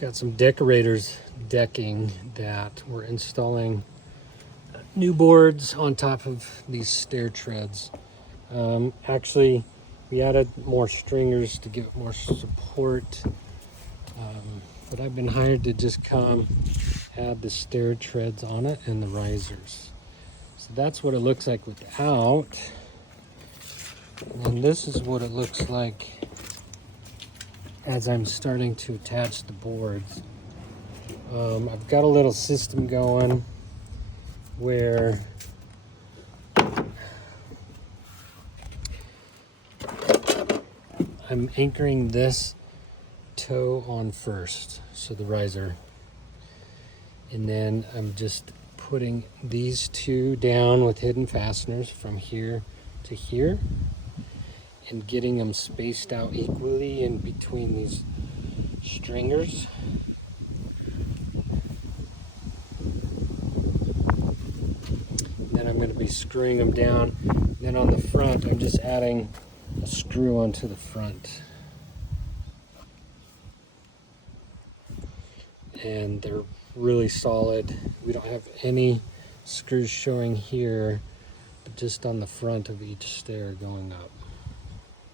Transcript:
Got some Deckorators decking that we're installing new boards on top of these stair treads. Actually, we added more stringers to give it more support, but I've been hired to just come add the stair treads on it and the risers. So that's what it looks like without. And this is what it looks like as I'm starting to attach the boards. I've got a little system going where I'm anchoring this toe on first, so the riser, and then I'm just putting these two down with hidden fasteners from here to here and getting them spaced out equally in between these stringers. Then I'm going to be screwing them down. And then on the front, I'm just adding a screw onto the front. And they're really solid. We don't have any screws showing here, but just on the front of each stair going up.